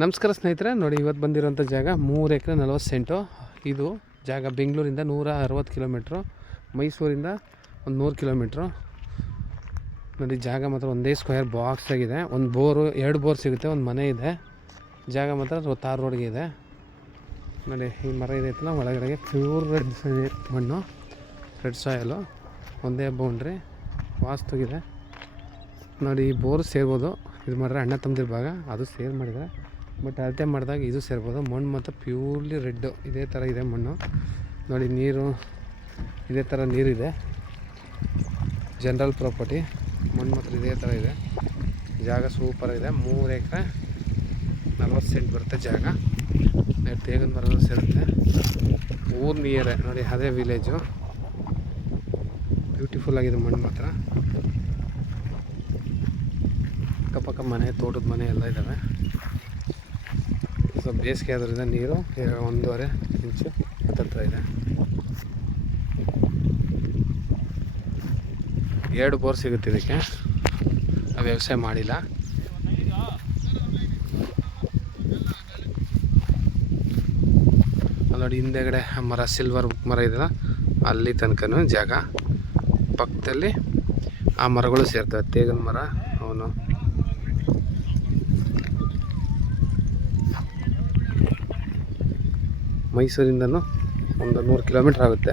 ನಮಸ್ಕಾರ ಸ್ನೇಹಿತರೆ, ನೋಡಿ ಇವತ್ತು ಬಂದಿರೋಂಥ ಜಾಗ 3 ಎಕರೆ 40 ಸೆಂಟು. ಇದು ಜಾಗ ಬೆಂಗಳೂರಿಂದ 160 ಕಿಲೋಮೀಟ್ರು, ಮೈಸೂರಿಂದ ಒಂದು 100 ಕಿಲೋಮೀಟ್ರು. ನೋಡಿ ಜಾಗ ಮಾತ್ರ ಒಂದೇ ಸ್ಕ್ವೇರ್ ಬಾಕ್ಸ್ ಆಗಿದೆ. ಒಂದು ಬೋರು, 2 ಬೋರ್ ಸಿಗುತ್ತೆ, ಒಂದು ಮನೆ ಇದೆ. ಜಾಗ ಮಾತ್ರ ತಾರ್ ರೋಡ್ಗೆ ಇದೆ. ನೋಡಿ ಈ ಮರ ಇದೈತಲ್ಲ, ಒಳಗಡೆಗೆ ಪ್ಯೂರ್ ರೆಡ್ ಮಣ್ಣು, ರೆಡ್ ಸಾಯಲು, ಒಂದೇ ಬೌಂಡ್ರಿ ವಾಸ್ತುಗಿದೆ. ನೋಡಿ ಈ ಬೋರ್ ಸೇರ್ಬೋದು. ಇದು ಮಾಡಿದ್ರೆ ಅಣ್ಣ ತಮ್ಮದಿರ ಭಾಗ, ಅದು ಸೇರ್ ಮಾಡಿದರೆ, ಬಟ್ ಅಳತೆ ಮಾಡಿದಾಗ ಇದು ಸೇರ್ಬೋದು. ಮಣ್ಣು ಮಾತ್ರ ಪ್ಯೂರ್ಲಿ ರೆಡ್ಡು, ಇದೇ ಥರ ಇದೆ ಮಣ್ಣು. ನೋಡಿ ನೀರು ಇದೇ ಥರ ನೀರಿದೆ. ಜನರಲ್ ಪ್ರಾಪರ್ಟಿ, ಮಣ್ಣು ಮಾತ್ರ ಇದೇ ಥರ ಇದೆ. ಜಾಗ ಸೂಪರಾಗಿದೆ. 3 ಎಕರೆ 40 ಸೆಂಟ್ ಬರುತ್ತೆ ಜಾಗ. ತೇಗದ ಮರ ಸೇರುತ್ತೆ. ಊರು ನಿಯರೇ ನೋಡಿ, ಅದೇ ವಿಲೇಜು. ಬ್ಯೂಟಿಫುಲ್ ಆಗಿದೆ ಮಣ್ಣು ಮಾತ್ರ. ಅಕ್ಕಪಕ್ಕ ಮನೆ, ತೋಟದ ಮನೆ ಎಲ್ಲ ಇದ್ದಾವೆ. ಸೊ ಬೇಸಿಗೆ ಆದ್ರಿಂದ ನೀರು 1.5 ಇಂಚು ಹತ್ತಿರ ಇದೆ. 2 ಬೋರ್ ಸಿಗುತ್ತೆ ಇದಕ್ಕೆ. ನಾವು ವ್ಯವಸಾಯ ಮಾಡಿಲ್ಲ. ನೋಡಿ ಹಿಂದೆಗಡೆ ಮರ, ಸಿಲ್ವರ್ ಮರ ಇದೆಯಲ್ಲ, ಅಲ್ಲಿ ತನಕನೂ ಜಾಗ. ಪಕ್ಕದಲ್ಲಿ ಆ ಮರಗಳು ಸೇರ್ತವೆ. ತೇಗನ ಮರ, ಅವನು ಮೈಸೂರಿಂದನೂ ಒಂದು 100 ಕಿಲೋಮೀಟ್ರ್ ಆಗುತ್ತೆ.